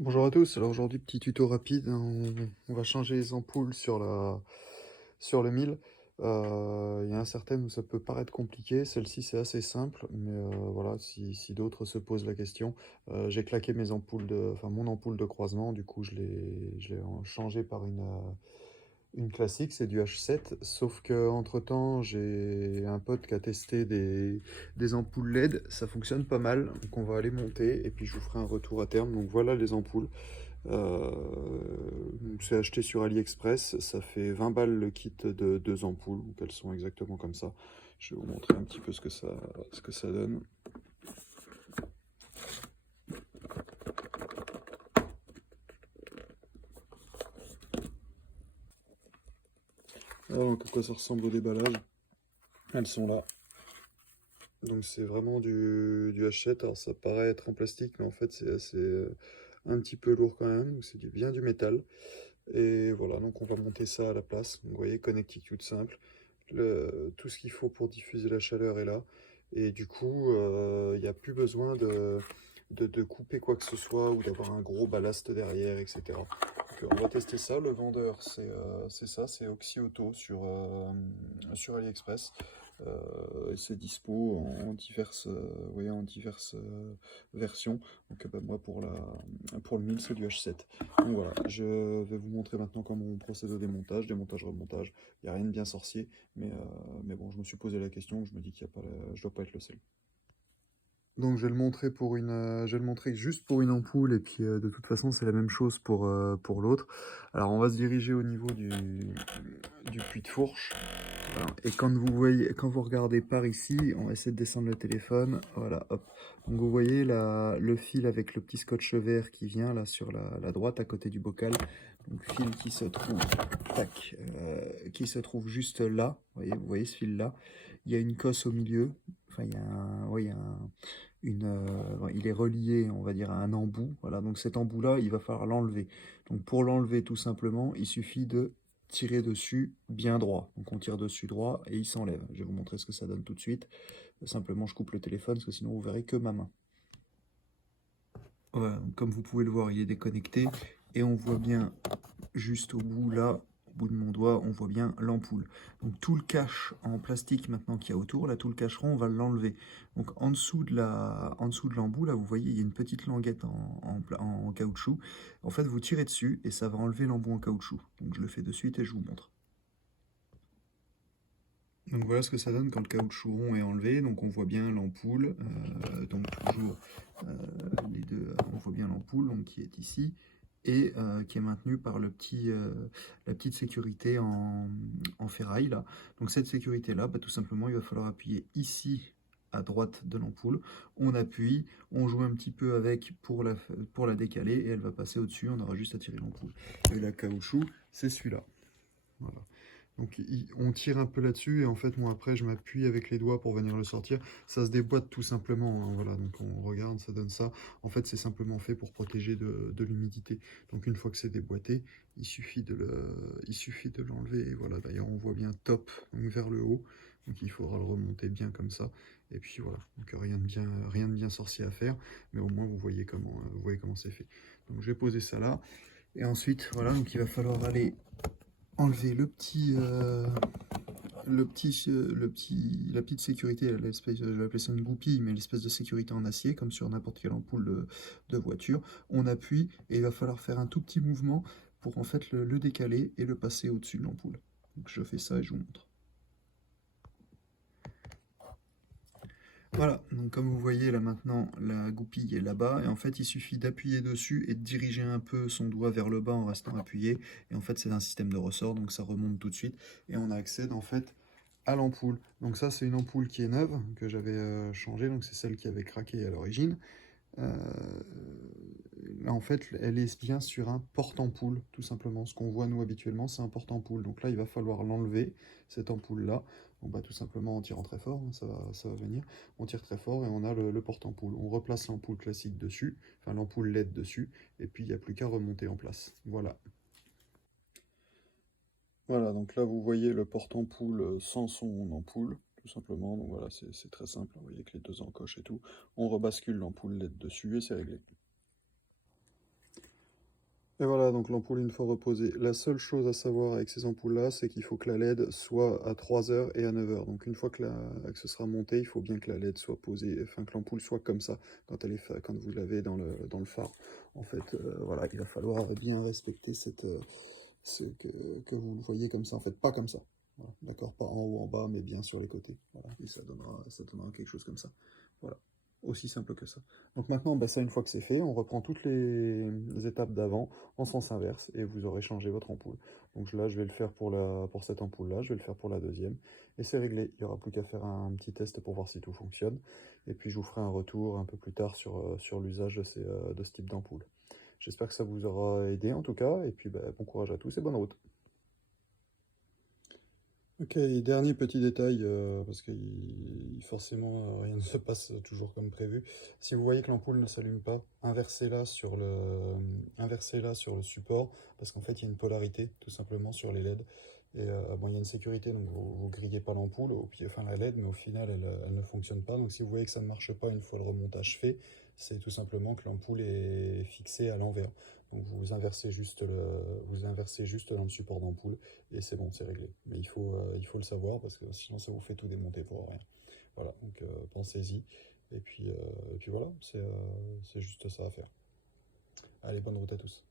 Bonjour à tous, alors aujourd'hui petit tuto rapide, hein, on va changer les ampoules sur le 1000. Il y en a certaines où ça peut paraître compliqué, celle-ci c'est assez simple, mais voilà, si d'autres se posent la question. J'ai claqué mon ampoule de croisement, du coup je l'ai changé par une classique, c'est du H7, sauf que entre temps j'ai un pote qui a testé des ampoules LED, ça fonctionne pas mal, donc on va aller monter et puis je vous ferai un retour à terme. Donc voilà les ampoules. Euh, c'est acheté sur AliExpress, ça fait 20 balles le kit de deux ampoules, donc elles sont exactement comme ça. Je vais vous montrer un petit peu ce que ça donne. Alors, donc à quoi ça ressemble au déballage? Elles sont là. Donc c'est vraiment du H7, alors ça paraît être en plastique, mais en fait c'est assez un petit peu lourd quand même, donc c'est bien du métal. Et voilà, donc on va monter ça à la place. Donc, vous voyez, connecticut simple. Tout ce qu'il faut pour diffuser la chaleur est là. Et du coup, il n'y a plus besoin de couper quoi que ce soit ou d'avoir un gros ballast derrière, etc. Donc, on va tester ça. Le vendeur, c'est ça, c'est Oxyauto sur AliExpress. C'est dispo en diverses versions. Donc bah, moi pour le 1000 c'est du H7. Donc voilà, je vais vous montrer maintenant comment on procède au démontage, remontage. Il n'y a rien de bien sorcier, mais bon, je me suis posé la question, je me dis qu'il y a pas, je dois pas être le seul. Donc je vais le montrer juste pour une ampoule et puis de toute façon c'est la même chose pour l'autre. Alors on va se diriger au niveau du puits de fourche. Voilà. Et quand vous regardez par ici, on va essayer de descendre le téléphone. Voilà, hop. Donc vous voyez le fil avec le petit scotch vert qui vient là sur la droite à côté du bocal. Donc fil qui se trouve, tac, qui se trouve juste là. Vous voyez ce fil là. Il y a une cosse au milieu. Enfin, il y a ouais, il y a il est relié, on va dire, à un embout. Voilà, donc cet embout-là, il va falloir l'enlever. Donc pour l'enlever, tout simplement, il suffit de tirer dessus bien droit. Donc on tire dessus droit et il s'enlève. Je vais vous montrer ce que ça donne tout de suite. Simplement, je coupe le téléphone parce que sinon vous verrez que ma main. Voilà, donc comme vous pouvez le voir, il est déconnecté et on voit bien juste au bout là, au bout de mon doigt, on voit bien l'ampoule. Donc tout le cache en plastique maintenant qu'il y a autour, là tout le cacheron, on va l'enlever. Donc en dessous de l'embout, là vous voyez, il y a une petite languette en caoutchouc. En fait, vous tirez dessus et ça va enlever l'embout en caoutchouc. Donc je le fais de suite et je vous montre. Donc voilà ce que ça donne quand le caoutchouc rond est enlevé. Donc on voit bien l'ampoule, donc toujours les deux, on voit bien l'ampoule donc qui est ici et qui est maintenue par la petite sécurité en ferraille là. Donc cette sécurité là, bah, tout simplement il va falloir appuyer ici à droite de l'ampoule. On appuie, on joue un petit peu avec pour la décaler et elle va passer au-dessus. On aura juste à tirer l'ampoule. Et la caoutchouc, c'est celui-là. Voilà. Donc on tire un peu là-dessus et en fait moi après je m'appuie avec les doigts pour venir le sortir. Ça se déboîte tout simplement, hein, voilà, donc on regarde, ça donne ça. En fait c'est simplement fait pour protéger de l'humidité. Donc une fois que c'est déboîté, il suffit de l'enlever et voilà, d'ailleurs on voit bien top donc vers le haut. Donc il faudra le remonter bien comme ça. Et puis voilà, donc rien de bien sorcier à faire, mais au moins vous voyez comment c'est fait. Donc je vais poser ça là. Et ensuite, voilà, donc il va falloir aller enlever la petite sécurité, l'espèce, je vais appeler ça une goupille, mais l'espèce de sécurité en acier, comme sur n'importe quelle ampoule de voiture. On appuie et il va falloir faire un tout petit mouvement pour en fait le décaler et le passer au-dessus de l'ampoule. Donc je fais ça et je vous montre. Voilà, donc comme vous voyez là maintenant, la goupille est là-bas, et en fait il suffit d'appuyer dessus et de diriger un peu son doigt vers le bas en restant appuyé, et en fait c'est un système de ressort, donc ça remonte tout de suite, et on accède en fait à l'ampoule. Donc ça c'est une ampoule qui est neuve, que j'avais changée, donc c'est celle qui avait craqué à l'origine. Euh, Là en fait elle est bien sur un porte-ampoule, tout simplement. Ce qu'on voit nous habituellement c'est un porte-ampoule, donc là il va falloir l'enlever, cette ampoule là. Bon, bah, tout simplement en tirant très fort, hein, ça va venir. On tire très fort et on a le porte-ampoule. On replace l'ampoule classique dessus, enfin l'ampoule LED dessus, et puis il n'y a plus qu'à remonter en place. Voilà. Voilà, donc là vous voyez le porte-ampoule sans son ampoule, tout simplement. Donc voilà, c'est très simple, vous voyez que les deux encoches et tout. On rebascule l'ampoule LED dessus et c'est réglé. Et voilà, donc l'ampoule une fois reposée. La seule chose à savoir avec ces ampoules-là, c'est qu'il faut que la LED soit à 3 heures et à 9 heures. Donc une fois que ce sera monté, il faut bien que la LED soit posée, enfin que l'ampoule soit comme ça quand quand vous l'avez dans le phare. En fait, voilà, il va falloir bien respecter que vous le voyez comme ça, en fait, pas comme ça. Voilà, d'accord, pas en haut, en bas, mais bien sur les côtés. Voilà, et ça donnera quelque chose comme ça. Voilà, aussi simple que ça. Donc maintenant, bah, ça, une fois que c'est fait, on reprend toutes les étapes d'avant en sens inverse et vous aurez changé votre ampoule. Donc là, je vais le faire pour cette ampoule-là, je vais le faire pour la deuxième et c'est réglé. Il n'y aura plus qu'à faire un petit test pour voir si tout fonctionne. Et puis, je vous ferai un retour un peu plus tard sur l'usage de ce type d'ampoule. J'espère que ça vous aura aidé en tout cas, et puis bah, bon courage à tous et bonne route. Ok, dernier petit détail, parce que forcément rien ne se passe toujours comme prévu. Si vous voyez que l'ampoule ne s'allume pas, inversez-la sur le support, parce qu'en fait il y a une polarité tout simplement sur les LED. Et bon, il y a une sécurité, donc vous ne grillez pas l'ampoule, enfin la LED, mais au final elle ne fonctionne pas. Donc si vous voyez que ça ne marche pas une fois le remontage fait, c'est tout simplement que l'ampoule est fixée à l'envers. Donc vous inversez juste dans le support d'ampoule et c'est bon, c'est réglé. Mais il faut le savoir parce que sinon ça vous fait tout démonter pour rien. Voilà, donc pensez-y. Et puis voilà, c'est juste ça à faire. Allez, bonne route à tous.